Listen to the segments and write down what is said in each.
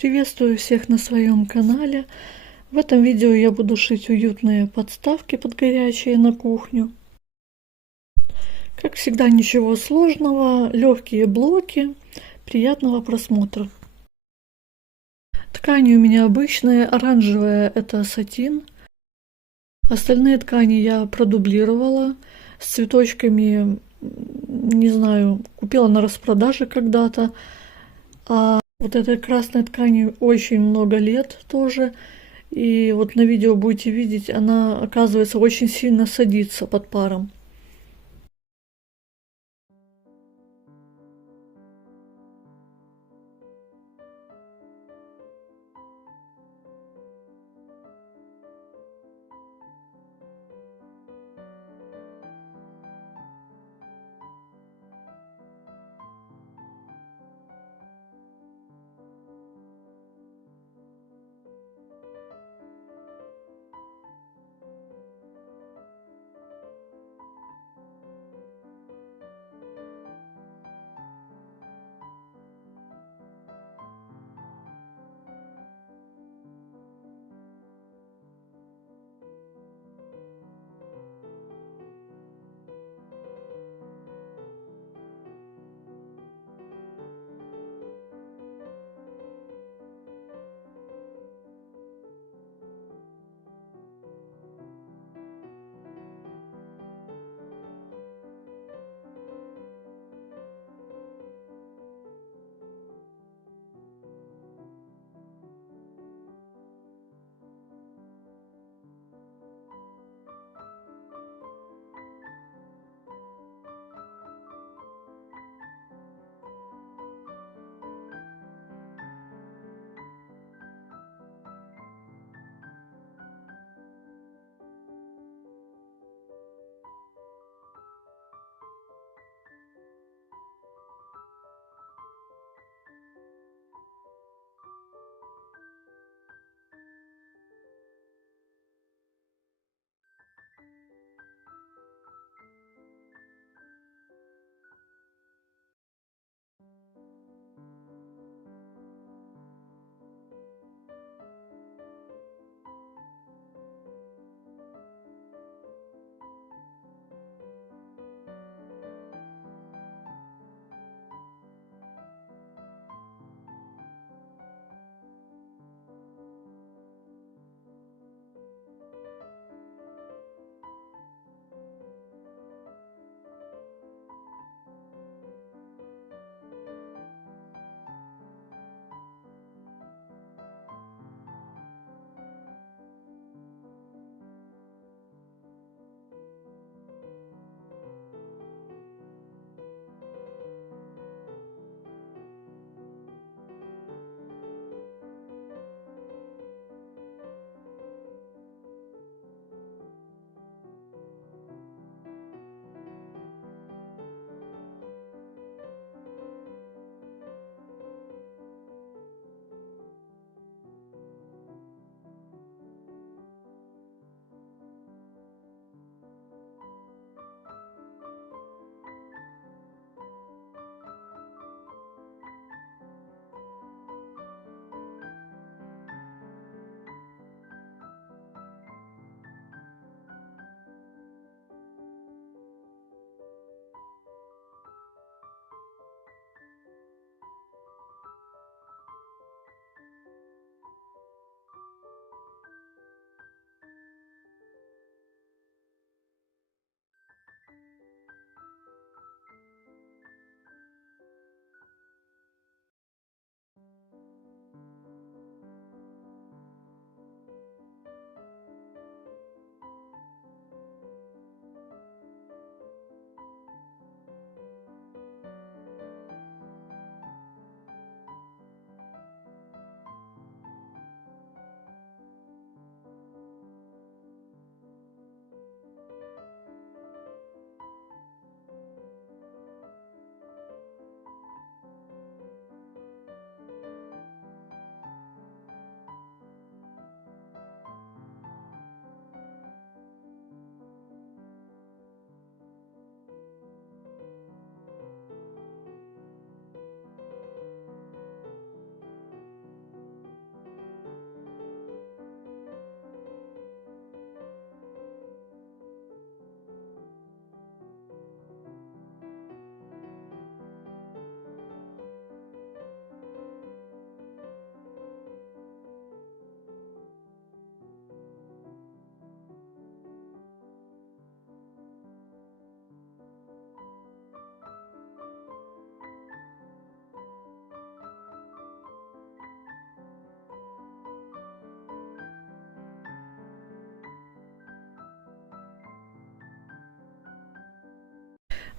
Приветствую всех на своем канале. В этом видео я буду шить уютные подставки под горячие на кухню. Как всегда, ничего сложного, легкие блоки, приятного просмотра. Ткани у меня обычные, оранжевая это сатин. Остальные ткани я продублировала с цветочками, не знаю, купила на распродаже когда-то. А вот этой красной ткани очень много лет тоже. И вот на видео будете видеть, она, оказывается, очень сильно садится под паром.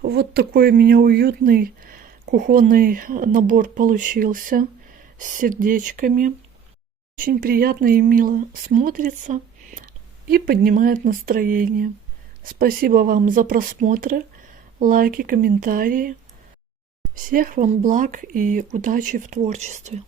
Вот такой у меня уютный кухонный набор получился с сердечками. Очень приятно и мило смотрится и поднимает настроение. Спасибо вам за просмотры, лайки, комментарии. Всех вам благ и удачи в творчестве.